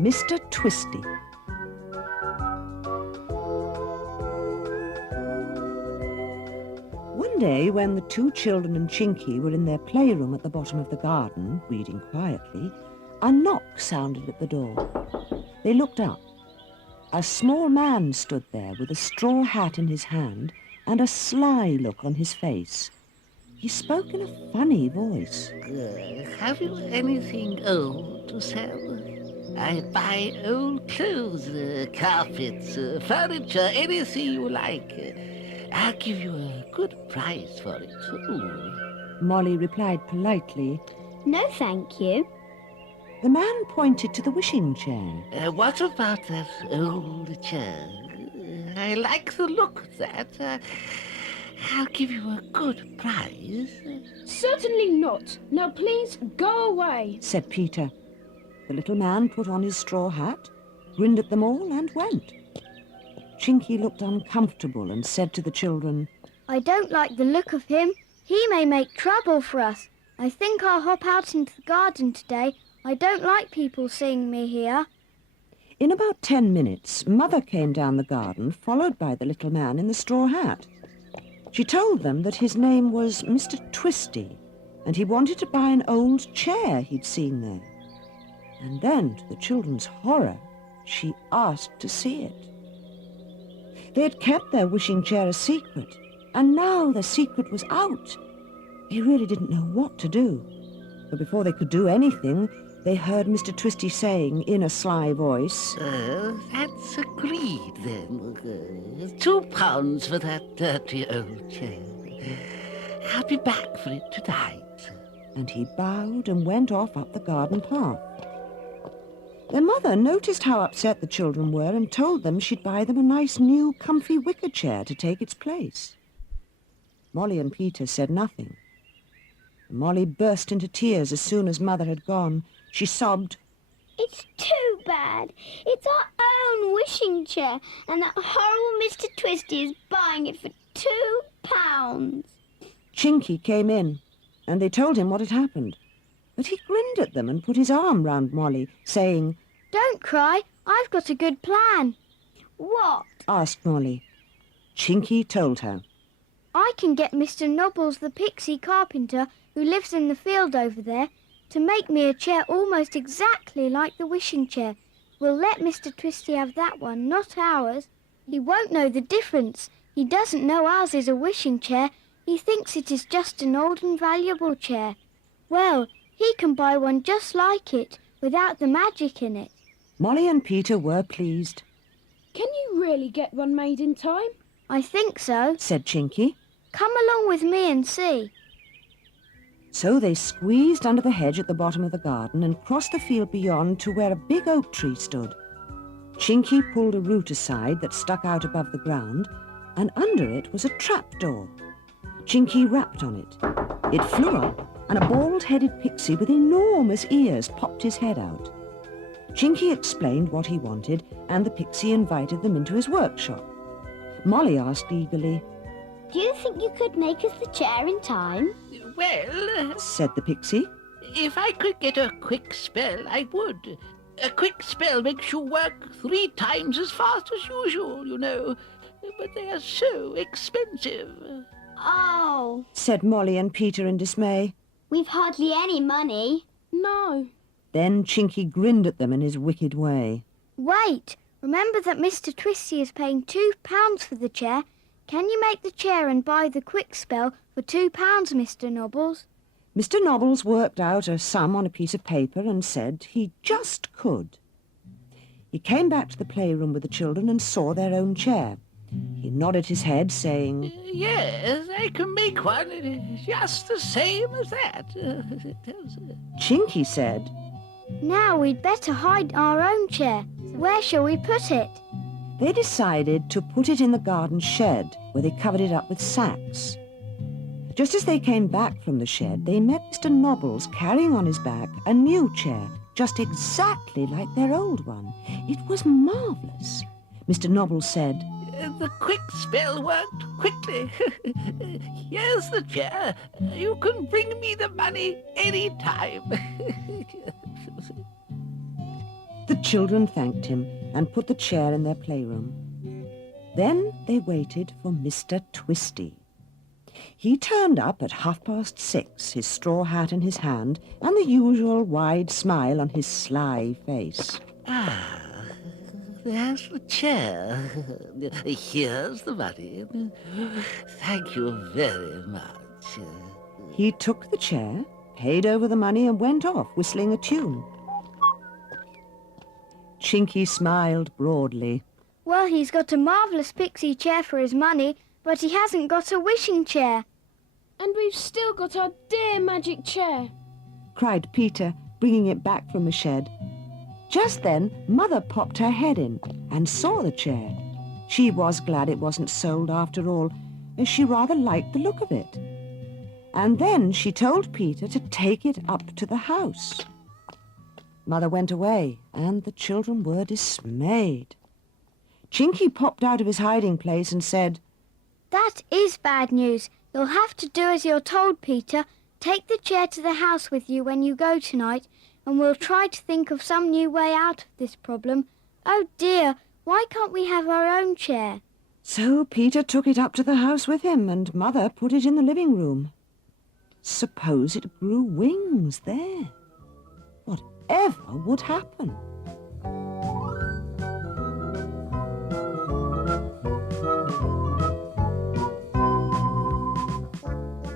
Mr. Twisty. One day, when the two children and Chinky were in their playroom at the bottom of the garden, reading quietly, a knock sounded at the door. They looked up. A small man stood there with a straw hat in his hand and a sly look on his face. He spoke in a funny voice. Have you anything old to sell? I buy old clothes, carpets, furniture, anything you like. I'll give you a good price for it, too. Molly replied politely. No, thank you. The man pointed to the wishing chair. What about that old chair? I like the look of that. I'll give you a good price. Certainly not. Now please go away, said Peter. The little man put on his straw hat, grinned at them all and went. Chinky looked uncomfortable and said to the children, I don't like the look of him. He may make trouble for us. I think I'll hop out into the garden today. I don't like people seeing me here. In about 10 minutes, Mother came down the garden, followed by the little man in the straw hat. She told them that his name was Mr. Twisty, and he wanted to buy an old chair he'd seen there. And then, to the children's horror, she asked to see it. They had kept their wishing chair a secret, and now the secret was out. They really didn't know what to do. But before they could do anything, they heard Mr. Twisty saying in a sly voice, That's agreed, then. £2 for that dirty old chair. I'll be back for it tonight. And he bowed and went off up the garden path. Their mother noticed how upset the children were and told them she'd buy them a nice new comfy wicker chair to take its place. Molly and Peter said nothing. Molly burst into tears as soon as Mother had gone. She sobbed, It's too bad. It's our own wishing chair, and that horrible Mr. Twisty is buying it for £2. Chinky came in, and they told him what had happened. But he grinned at them and put his arm round Molly, saying, Don't cry. I've got a good plan. What? asked Molly. Chinky told her. I can get Mr. Nobbles the pixie carpenter, who lives in the field over there, to make me a chair almost exactly like the wishing chair. We'll let Mr. Twisty have that one, not ours. He won't know the difference. He doesn't know ours is a wishing chair. He thinks it is just an old and valuable chair. Well, he can buy one just like it, without the magic in it. Molly and Peter were pleased. Can you really get one made in time? I think so, said Chinky. Come along with me and see. So they squeezed under the hedge at the bottom of the garden and crossed the field beyond to where a big oak tree stood. Chinky pulled a root aside that stuck out above the ground, and under it was a trapdoor. Chinky rapped on it. It flew up, and a bald-headed pixie with enormous ears popped his head out. Chinky explained what he wanted, and the pixie invited them into his workshop. Molly asked eagerly, Do you think you could make us the chair in time? Well, said the pixie. if I could get a quick spell, I would. A quick spell makes you work 3 times as fast as usual, you know. But they are so expensive. Oh, Said Molly and Peter in dismay. we've hardly any money. No. Then Chinky grinned at them in his wicked way. Wait, remember that Mr. Twisty is paying £2 for the chair. Can you make the chair and buy the quick spell for £2, Mr. Nobbles? Mr. Nobbles worked out a sum on a piece of paper and said he just could. He came back to the playroom with the children and saw their own chair. He nodded his head, saying, Yes, I can make one. It is just the same as that. Chinky said, Now we'd better hide our own chair. Where shall we put it? They decided to put it in the garden shed, where they covered it up with sacks. Just as they came back from the shed, they met Mr. Nobbles carrying on his back a new chair, just exactly like their old one. It was marvellous. Mr. Nobbles said, The quick spell worked quickly. Here's the chair. You can bring me the money any time. The children thanked him and put the chair in their playroom. Then they waited for Mr. Twisty. He turned up at 6:30, his straw hat in his hand, and the usual wide smile on his sly face. Ah, there's the chair. Here's the money. Thank you very much. He took the chair, paid over the money, and went off, whistling a tune. Chinky smiled broadly. Well, he's got a marvellous pixie chair for his money, but he hasn't got a wishing chair. And we've still got our dear magic chair. Cried Peter, bringing it back from the shed. Just then, Mother popped her head in and saw the chair. She was glad it wasn't sold after all, as she rather liked the look of it. And then she told Peter to take it up to the house. Mother went away, and the children were dismayed. Chinky popped out of his hiding place and said, That is bad news. You'll have to do as you're told, Peter. Take the chair to the house with you when you go tonight, and we'll try to think of some new way out of this problem. Oh dear, why can't we have our own chair? So Peter took it up to the house with him, and Mother put it in the living room. Suppose it grew wings there? Whatever would happen?